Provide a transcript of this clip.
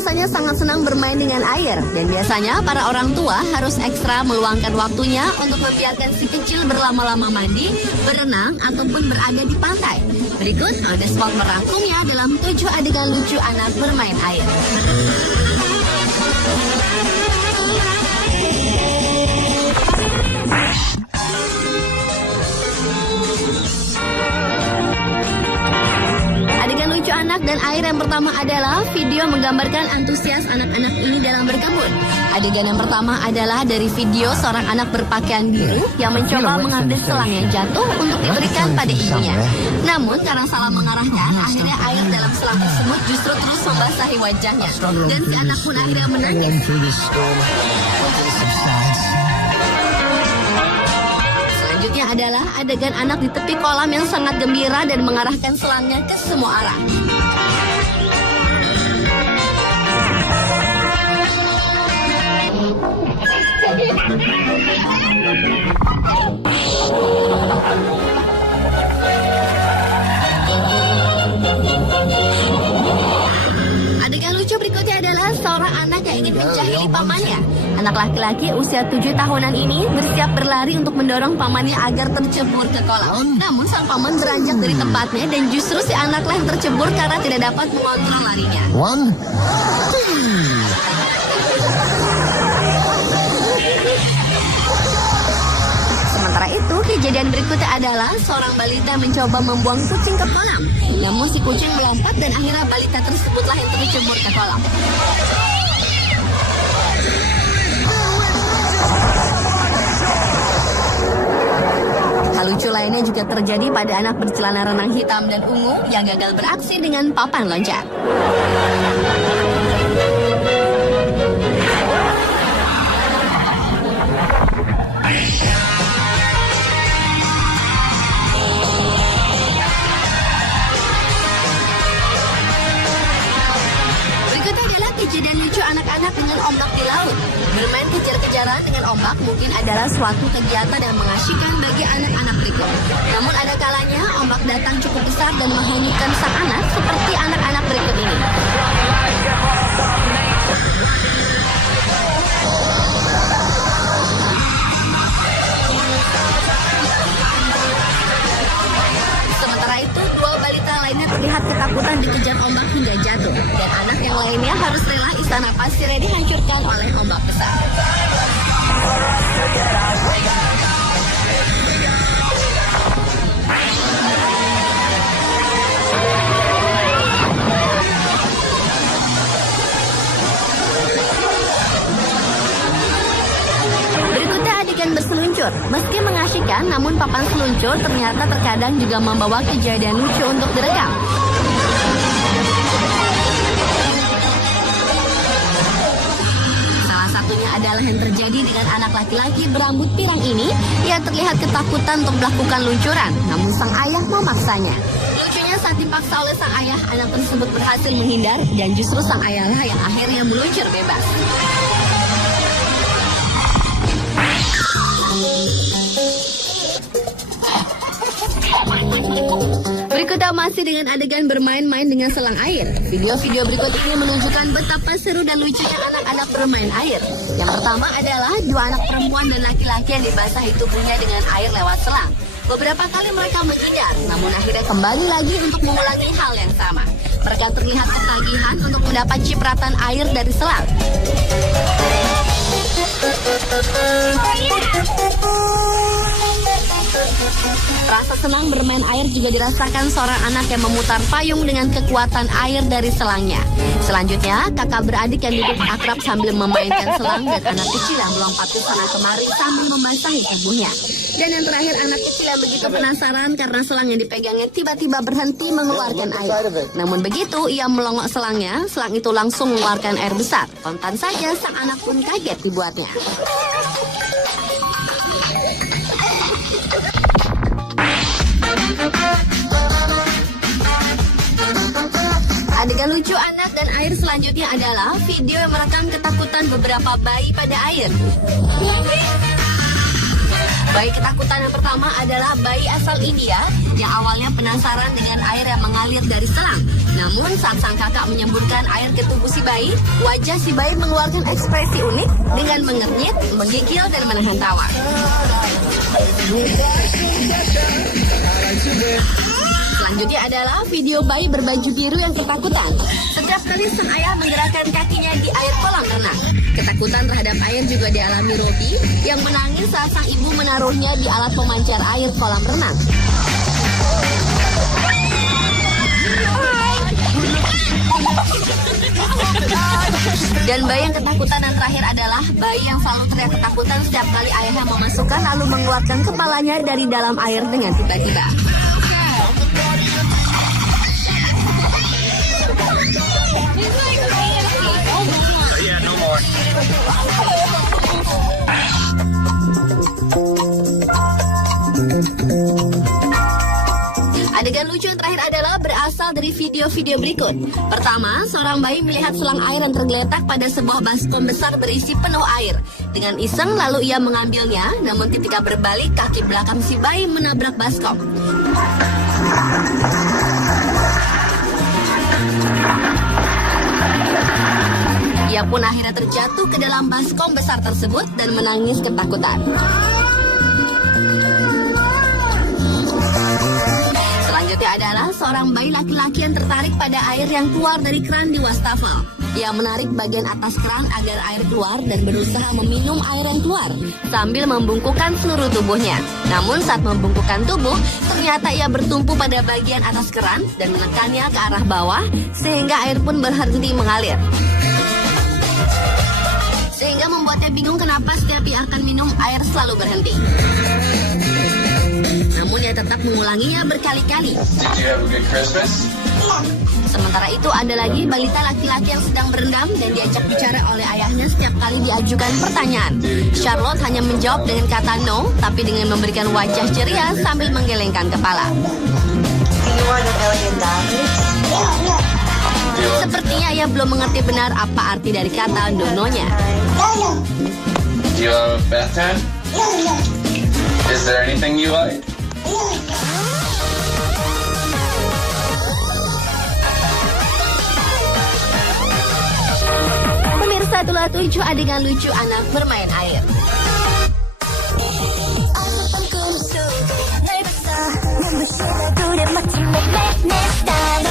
biasanya sangat senang bermain dengan air. Dan biasanya para orang tua harus ekstra meluangkan waktunya untuk membiarkan si kecil berlama-lama mandi, berenang, ataupun berada di pantai. Berikut On The Spot merangkumnya dalam 7 adegan lucu anak bermain air. Adegan lucu anak dan air yang pertama adalah video menggambarkan antusias anak-anak ini dalam berkebun. Adegan yang pertama adalah dari video seorang anak berpakaian biru yang mencoba mengambil selang yang jatuh untuk diberikan pada ibunya. Namun karena salah mengarahkan, akhirnya air dalam selang tersebut justru terus membasahi wajahnya. Dan si anak pun akhirnya menangis. Selanjutnya adalah adegan anak di tepi kolam yang sangat gembira dan mengarahkan selangnya ke semua arah. Adegan lucu berikutnya adalah seorang anak yang ingin menjahili pamannya. Anak laki-laki usia 7 tahunan ini bersiap berlari untuk mendorong pamannya agar tercebur ke kolam. Namun sang paman beranjak dari tempatnya dan justru si anaklah yang tercebur karena tidak dapat mengontrol larinya. Sementara itu, kejadian berikutnya adalah seorang balita mencoba membuang kucing ke kolam. Namun si kucing melompat dan akhirnya balita tersebutlah yang tercebur ke kolam. Hal lucu lainnya juga terjadi pada anak bercelana renang hitam dan ungu yang gagal beraksi dengan papan loncat. Berikutnya adalah kejadian lucu anak-anak dengan ombak di laut. Bermain kejar-kejaran dengan ombak mungkin adalah suatu kegiatan yang mengasyikkan bagi anak-anak berikut. Namun ada kalanya ombak datang cukup besar dan menghanyutkan sang anak seperti anak-anak berikut ini. Sementara itu, 2 balita lainnya terlihat ketakutan dikejar ombak hingga jatuh. Dan anak yang lainnya harus rela istana pasirnya dihancurkan oleh ombak besar. Berikutnya adegan berseluncur. Meski mengasyikkan, namun papan seluncur ternyata terkadang juga membawa kejadian lucu untuk direkam. Salah satunya adalah yang terjadi dengan anak laki-laki berambut pirang ini. Ia terlihat ketakutan untuk melakukan luncuran, namun sang ayah memaksanya. Lucunya saat dipaksa oleh sang ayah, anak tersebut berhasil menghindar dan justru sang ayahlah yang akhirnya meluncur bebas. Berikutnya masih dengan adegan bermain-main dengan selang air. Video-video berikut ini menunjukkan betapa seru dan lucunya anak-anak bermain air. Yang pertama adalah 2 anak perempuan dan laki-laki yang dibasahi tubuhnya dengan air lewat selang. Beberapa kali mereka menghindar, namun akhirnya kembali lagi untuk mengulangi hal yang sama. Mereka terlihat ketagihan untuk mendapat cipratan air dari selang. Rasa senang bermain air juga dirasakan seorang anak yang memutar payung dengan kekuatan air dari selangnya. Selanjutnya, kakak beradik yang duduk akrab sambil memainkan selang dan anak kecil yang melompat ke sana kemari sambil membasahi tubuhnya. Dan yang terakhir, anak kecil yang begitu penasaran karena selang yang dipegangnya tiba-tiba berhenti mengeluarkan air. Namun begitu ia melongok selangnya, selang itu langsung mengeluarkan air besar. Spontan saja sang anak pun kaget dibuatnya. Adegan lucu anak dan air selanjutnya adalah video yang merekam ketakutan beberapa bayi pada air. Bayi ketakutan yang pertama adalah bayi asal India yang awalnya penasaran dengan air yang mengalir dari selang. Namun saat sang kakak menyemburkan air ke tubuh si bayi, wajah si bayi mengeluarkan ekspresi unik dengan mengernyit, menggigil, dan menahan tawa. Selanjutnya adalah video bayi berbaju biru yang ketakutan. Setiap kali sang ayah menggerakkan kakinya di air kolam renang. Ketakutan terhadap air juga dialami Robi yang menangis saat sang ibu menaruhnya di alat pemancar air kolam renang. Dan bayi yang ketakutan yang terakhir adalah bayi yang selalu teriak ketakutan setiap kali ayahnya memasukkan lalu mengeluarkan kepalanya dari dalam air dengan tiba-tiba. Adegan lucu yang terakhir adalah berasal dari video-video berikut. Pertama, seorang bayi melihat selang air yang tergeletak pada sebuah baskom besar berisi penuh air. Dengan iseng lalu ia mengambilnya, namun ketika berbalik kaki belakang si bayi menabrak baskom. Ia pun akhirnya terjatuh ke dalam baskom besar tersebut dan menangis ketakutan. Selanjutnya adalah seorang bayi laki-laki yang tertarik pada air yang keluar dari keran di wastafel. Ia menarik bagian atas keran agar air keluar dan berusaha meminum air yang keluar sambil membungkukkan seluruh tubuhnya. Namun saat membungkukkan tubuh, ternyata ia bertumpu pada bagian atas keran dan menekannya ke arah bawah sehingga air pun berhenti mengalir. Sehingga membuatnya bingung kenapa setiap ia akan minum air selalu berhenti. Namun ia tetap mengulanginya berkali-kali. Sementara itu ada lagi balita laki-laki yang sedang berendam dan diajak bicara oleh ayahnya setiap kali diajukan pertanyaan. Charlotte hanya menjawab dengan kata no, tapi dengan memberikan wajah ceria sambil menggelengkan kepala. Sepertinya ia belum mengerti benar apa arti dari kata dononya. Do you have a bath time? Is there anything you like? Pemirsa, itulah 7 adegan lucu anak bermain air. 내 style